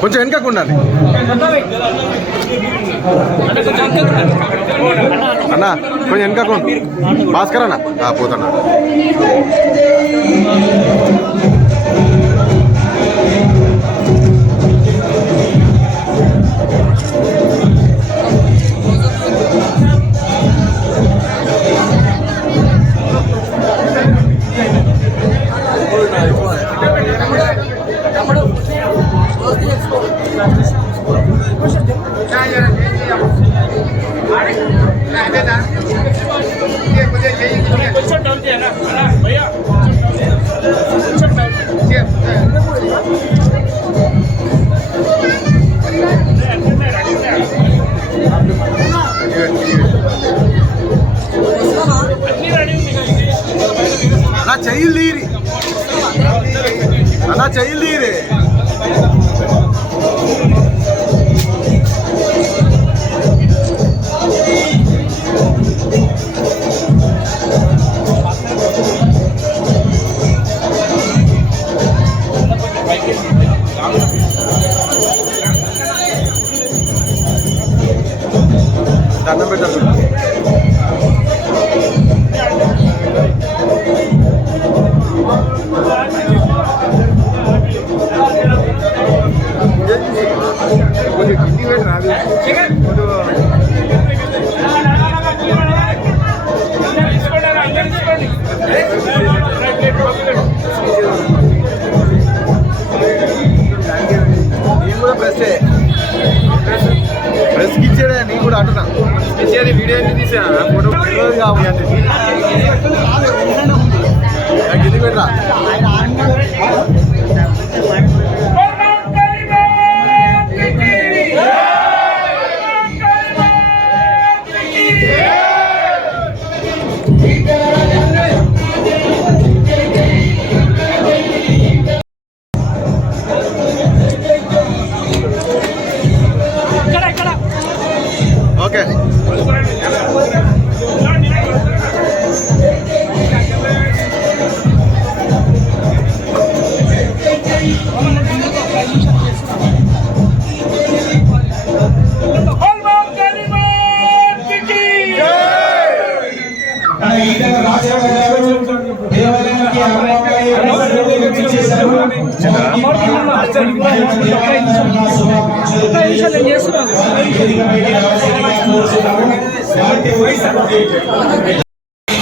కొంచెం వెనకకు ఉండాలి అన్న, కొంచెం వెనకకు భాస్కర్ అన్న పోతున్నా. అన్నా చెయ్యిల్లీరి, అన్నా చెయ్యిల్లీరి. దండం పెట్టారు. నేను కూడా ప్రెస్కి ఇచ్చాడే, నేను కూడా అంటున్నా ఇచ్చేది. వీడియో ఎందుకు తీసా, ఫోటో కావాలి గిది పెట్టరా. ఓకే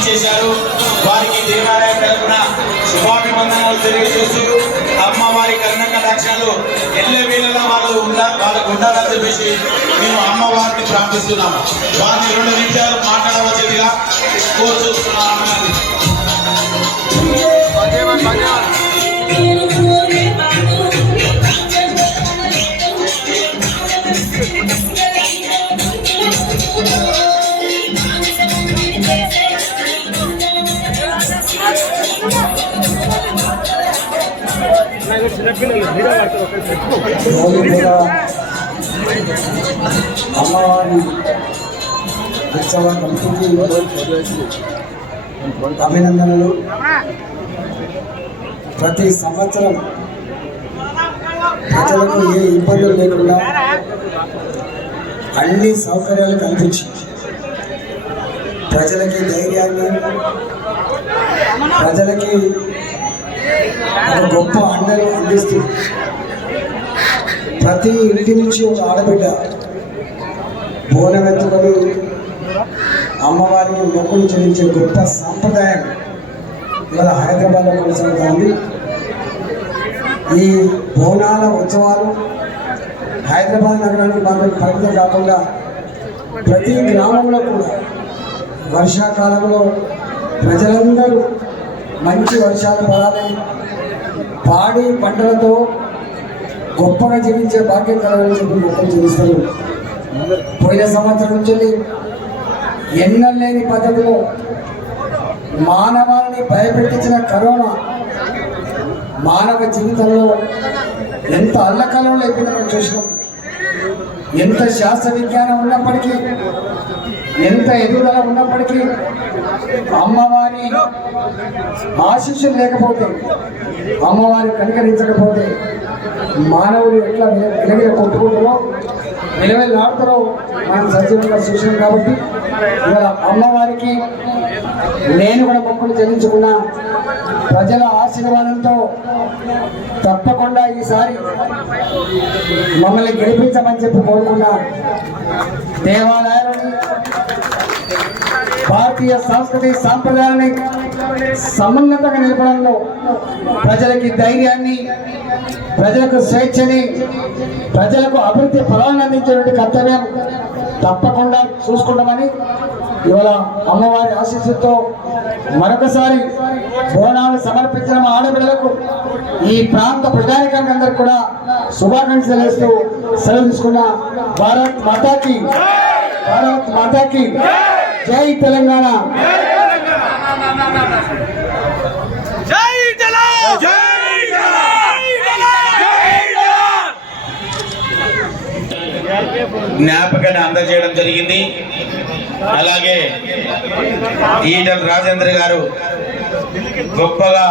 చేశారు. వారికి దేవాలయం తరపున శుభాభివందనాలు తెలియజేస్తూ అమ్మవారి కరుణ కటాక్షాలు ఎల్లవేళలా వాళ్ళకు ఉండాలని చెప్పేసి మేము అమ్మవారిని ప్రార్థిస్తున్నాము. వారిని 2 నిమిషాలు మాట్లాడవలసిందిగా కోరుతున్నాము. అమ్మవారి ఉత్సవ కమిటీకి అభినందనలు. ప్రతి సంవత్సరం ప్రజలకు ఏ ఇబ్బందులు లేకుండా అన్ని సౌకర్యాలు కల్పించి ప్రజలకి ధైర్యాన్ని, ప్రజలకి ఒక గొప్ప అండలు అందిస్తూ ప్రతి ఇంటి నుంచి ఒక ఆడబిడ్డ బోనం ఎత్తుకొని అమ్మవారికి మొక్కులు చెల్లించే గొప్ప సాంప్రదాయం ఇవాళ హైదరాబాద్లో కొనసాగుతుంది. ఈ బోనాల ఉత్సవాలు హైదరాబాద్ నగరానికి మాత్రం పరిమితం కాకుండా ప్రతి గ్రామంలో కూడా వర్షాకాలంలో ప్రజలందరూ మంచి వర్షాలు పడాలని, పాడి పంటలతో గొప్పగా జీవించే భాగ్యం కలగాలని చెప్పి మొక్కలు జీవిస్తారు. పోయిన సంవత్సరం నుంచి ఎన్నలేని పద్ధతిలో మానవాళిని భయపెట్టించిన కరోనా మానవ జీవితంలో ఎంత అల్లకల్లో లేకుండా చూసినాం. ఎంత శాస్త్ర విజ్ఞానం ఉన్నప్పటికీ, ఎంత ఎదుగుదల ఉన్నప్పటికీ అమ్మవారి ఆశీస్సులు లేకపోతే, అమ్మవారి కనికరించకపోతే మానవులు ఎట్లా విలవిల కొట్టుకుంటారో, విలవిలాడుతారో మనం సజీవంగా చూసాం. కాబట్టి ఇవాళ అమ్మవారికి నేను కూడా మొక్కులు చెల్లించుకున్నా. ప్రజల ఆశీర్వాదంతో తప్పకుండా ఈసారి మమ్మల్ని గెలిపించమని చెప్పి కోరుకున్నా. దేవాలయాలని, భారతీయ సంస్కృతి సాంప్రదాయాన్ని సమున్నతంగా నిలపడంలో ప్రజలకి ధైర్యాన్ని, ప్రజలకు స్వేచ్ఛని, ప్రజలకు అభివృద్ధి ఫలాన్ని అందించేటువంటి కర్తవ్యం తప్పకుండా చూసుకుంటామని ఇవాళ అమ్మవారి ఆశీస్సుతో మరొకసారి బోనాలు సమర్పించిన మా ఆడపిల్లలకు, ఈ ప్రాంత ప్రజానికానికి అందరికి కూడా శుభాకాంక్షలు తెలియజేస్తూ సెలవు తీసుకున్న. భారత్ మాతాకి, భారత్ మాతాకి జై తెలంగాణ. జ్ఞాపకాన్ని అందజేయడం జరిగింది. అలాగే ఈటల రాజేంద్ర గారు గొప్పగా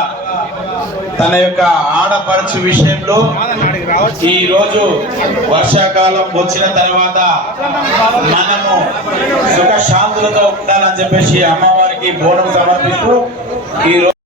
తన యొక్క ఆడపడుచు విషయంలో ఈ రోజు వర్షాకాలం వచ్చిన తర్వాత మనము సుఖ శాంతులతో ఉండాలని చెప్పేసి అమ్మవారికి బోనం సమర్పిస్తూ ఈ